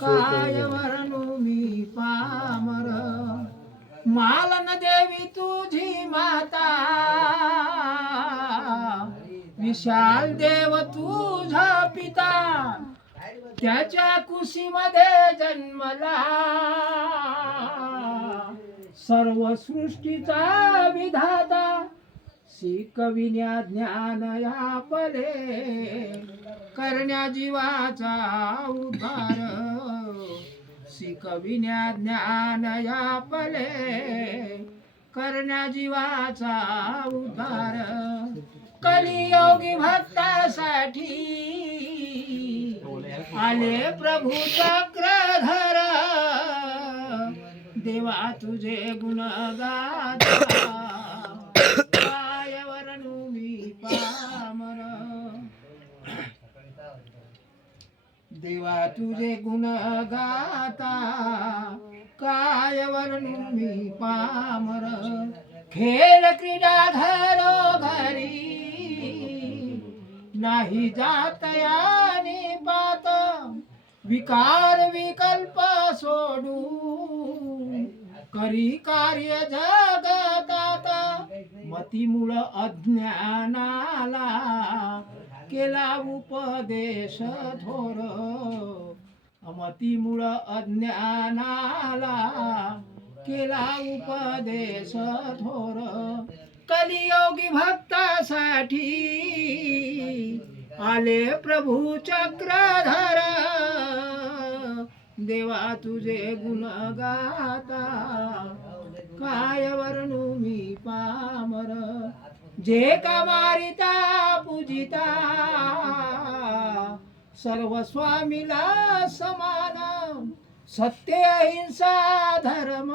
काय वर्णू मी पामर मालन देवी तुझी माता विशाल देव तुझा पिता त्याच्या कुशीमध्ये जन्मला सर्व सृष्टीचा विधाता शिकविण्या ज्ञान यापले करण्या जीवाचा उद्धार शिकविण्या ज्ञान यापले करण्या जीवाचा उद्धार कलियोगी भक्तासाठी आले प्रभू चक्रधर देवा तुझे गुण गाता काय वर्णू मी पामर देवा तुझे गुण गाता काय वर्णू मी पामर खेळ क्रीडा घरोघरी नाही जातया निपात विकार विकल्प सोडू करी कार्य जगतात मतीमुळ अज्ञानाला केला उपदेश थोर मतीमुळ अज्ञानाला केला उपदेश थोर कलियोगी भक्तासाठी आले प्रभू चक्रधर देवा तुझे गुण गाता काय वर्णू मी पामर जे का मारिता पूजिता सर्व स्वामीला समान सत्य अहिंसा धर्म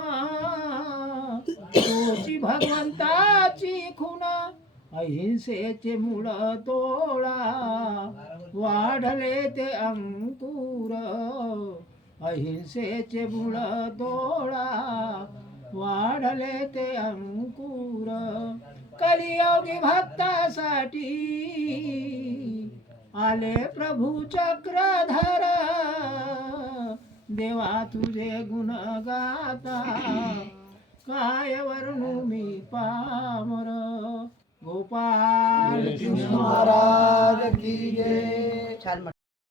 तोची भगवंताची खूण अहिंसेचे मूळ तोळा वाढले ते अंकुर अहिंसेचे मूळ तोळा वाढले ते अंकुर कलियोगी भक्तासाठी आले प्रभू चक्रधर देवा तुझे गुण गाता काय वर्णू मी पामर गोपाल कृष्ण महाराज की जय.